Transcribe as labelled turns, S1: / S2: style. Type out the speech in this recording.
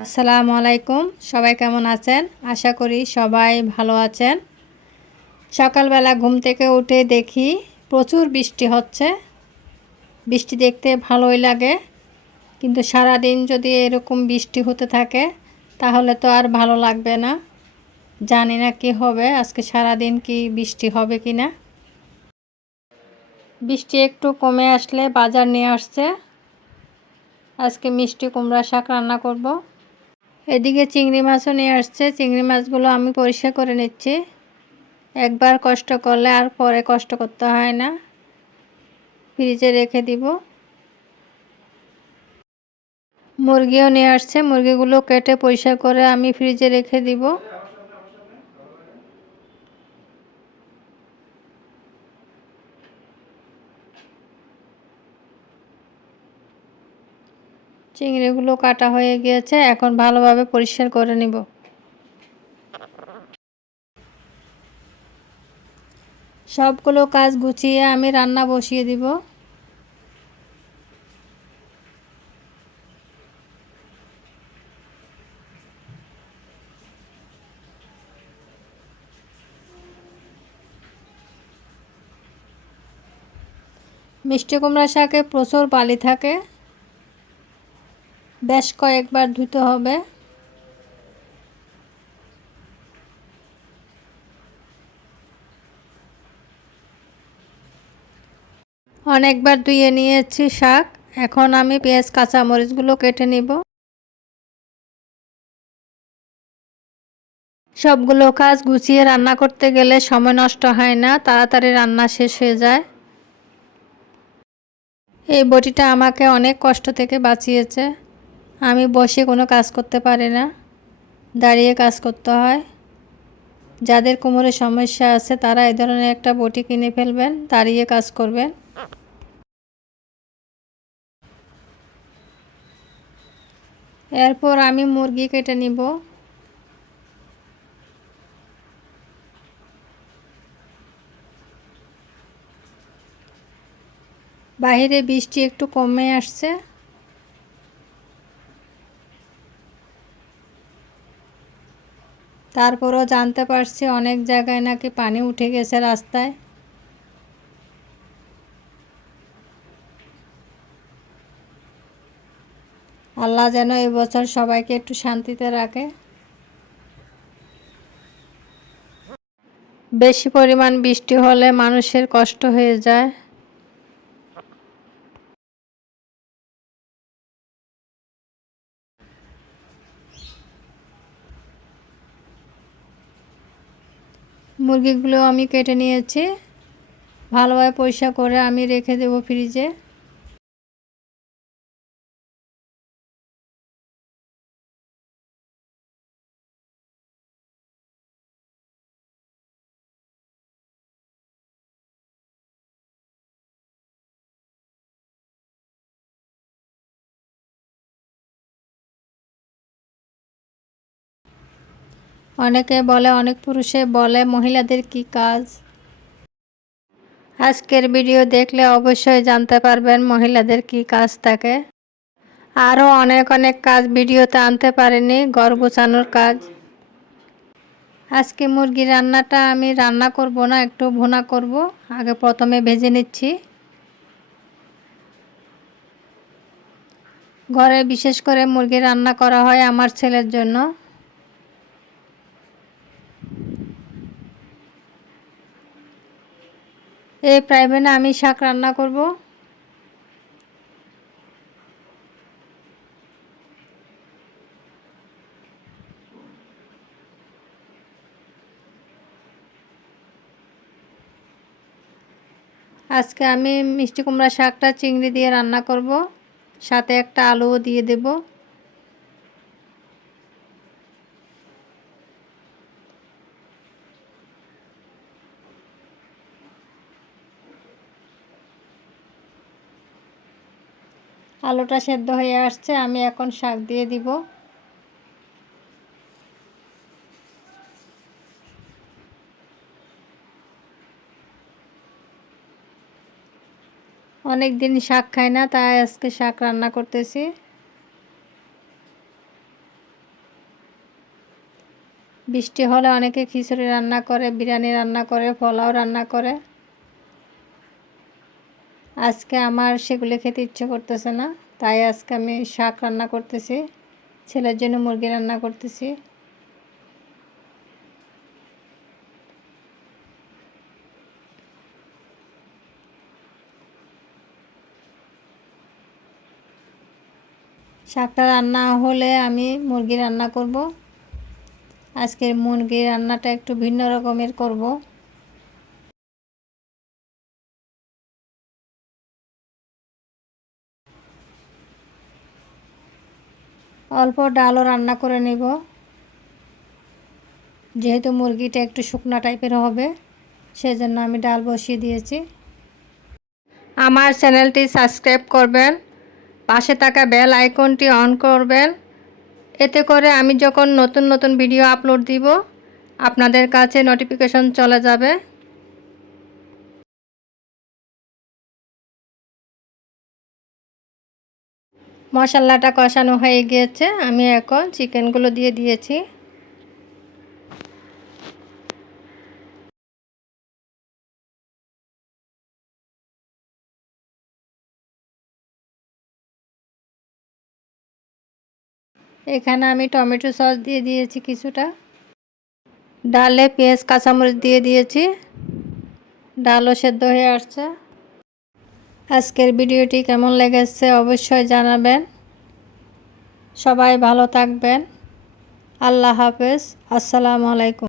S1: আসসালামু আলাইকুম। সবাই কেমন আছেন? আশা করি সবাই ভালো আছেন। সকালবেলা ঘুম থেকে উঠে দেখি প্রচুর বৃষ্টি হচ্ছে। বৃষ্টি দেখতে ভালোই লাগে। কিন্তু সারা দিন যদি এরকম বৃষ্টি হতে থাকে, তাহলে তো আর ভালো লাগবে না। জানি না কি হবে, আজকে সারা দিন কি বৃষ্টি হবে কি না। বৃষ্টি একটু কমে আসলে বাজার নিয়ে আসছে। আজকে মিষ্টি কুমড়া শাক রান্না করব। এদিকে চিংড়ি মাছও নিয়ে আসছে। চিংড়ি মাছগুলো আমি পরিষ্কার করে নিচ্ছি। একবার কষ্ট করলে আর পরে কষ্ট করতে হয় না। ফ্রিজে রেখে দিব। মুরগিও নিয়ে আসছে। মুরগিগুলো কেটে পরিষ্কার করে আমি ফ্রিজে রেখে দিব। চিংড়িগুলো কাটা হয়ে গিয়েছে, এখন ভালোভাবে পরিষ্কার করে নিব। সবগুলো কাজ গুছিয়ে আমি রান্না বসিয়ে দিব। মিষ্টি কুমড়া শাকে প্রচুর বালি থাকে। বেশ কয়েকবার ধুতে হবে। অনেকবার ধুয়ে নিয়েছি শাক। এখন আমি পেঁয়াজ, কাঁচামরিচগুলো কেটে নিব। সবগুলো কাজ গুছিয়ে রান্না করতে গেলে সময় নষ্ট হয় না, তাড়াতাড়ি রান্না শেষ হয়ে যায়। এই বটিটা আমাকে অনেক কষ্ট থেকে বাঁচিয়েছে। আমি বসে কোনো কাজ করতে পারি না। দাঁড়িয়ে কাজ করতে হয়। যাদের কোমরে সমস্যা আছে, তারা এই ধরনের একটা বটি কিনে ফেলবেন, দাঁড়িয়ে কাজ করবেন। এরপর আমি মুরগি কেটে নিব। বাহিরে বৃষ্টি একটু কমে আসছে। তারপরও জানতে পারছি অনেক জায়গায় নাকি পানি উঠে গেছে রাস্তায়। আল্লাহ যেন এবছর সবাইকে একটু শান্তিতে রাখে। বেশি পরিমাণ বৃষ্টি হলে মানুষের কষ্ট হয়ে যায়। মুরগিগুলো আমি কেটে নিয়েছি। ভালোভাবে পরিষ্কার করে আমি রেখে দেব ফ্রিজে অনেকে বলে, অনেক পুরুষে বলে, মহিলাদের কি কাজ? আজকের ভিডিও দেখলে অবশ্যই জানতে পারবেন মহিলাদের কি কাজ থাকে। আরও অনেক অনেক কাজ ভিডিওতে আনতে পারিনি, ঘর গোছানোর কাজ। আজকে মুরগি রান্নাটা আমি রান্না করব না, একটু ভুনা করব। আগে প্রথমে ভেজে নিচ্ছি। ঘরে বিশেষ করে মুরগি রান্না করা হয় আমার ছেলের জন্য। এই প্রাইভেনে আমি শাক রান্না করব। আজকে আমি মিষ্টি কুমড়া শাকটা চিংড়ি দিয়ে রান্না করব, সাথে একটা আলুও দিয়ে দেবো। আলুটা সেদ্ধ হয়ে আসছে, আমি এখন শাক দিয়ে দিব। অনেক দিন শাক খাই না, তাই আজকে শাক রান্না করতেছি। বৃষ্টি হলে অনেকে খিচুড়ি রান্না করে, বিরিয়ানি রান্না করে, পোলাও রান্না করে। আজকে আমার সেগুলো খেতে ইচ্ছে করতেছে না, তাই আজকে আমি শাক রান্না করতেছি, ছেলের জন্য মুরগি রান্না করতেছি। শাকটা রান্না হলে আমি মুরগি রান্না করব। আজকের মুরগির রান্নাটা একটু ভিন্ন রকমের করব। অল্প ডালও রান্না করে নেব। যেহেতু মুরগিটা একটু শুকনা টাইপের হবে, সেজন্য আমি ডাল বসিয়ে দিয়েছি। আমার চ্যানেলটি সাবস্ক্রাইব করবেন, পাশে থাকা বেল আইকনটি অন করবেন। এতে করে আমি যখন নতুন নতুন ভিডিও আপলোড দিব, আপনাদের কাছে নোটিফিকেশন চলে যাবে। মশলাটা কষানো হয়ে গিয়েছে। আমি এখন চিকেনগুলো দিয়ে দিয়েছি। এখানে আমি টমেটো সস দিয়ে দিয়েছি কিছুটা। ডালে পেঁয়াজ, কাঁচামরিচ দিয়ে দিয়েছি। ডালও সেদ্ধ হয়ে আসছে। আজকের ভিডিওটি কেমন লেগেছে অবশ্যই জানাবেন। সবাই ভালো থাকবেন। আল্লাহ হাফেজ। আসসালামু আলাইকুম।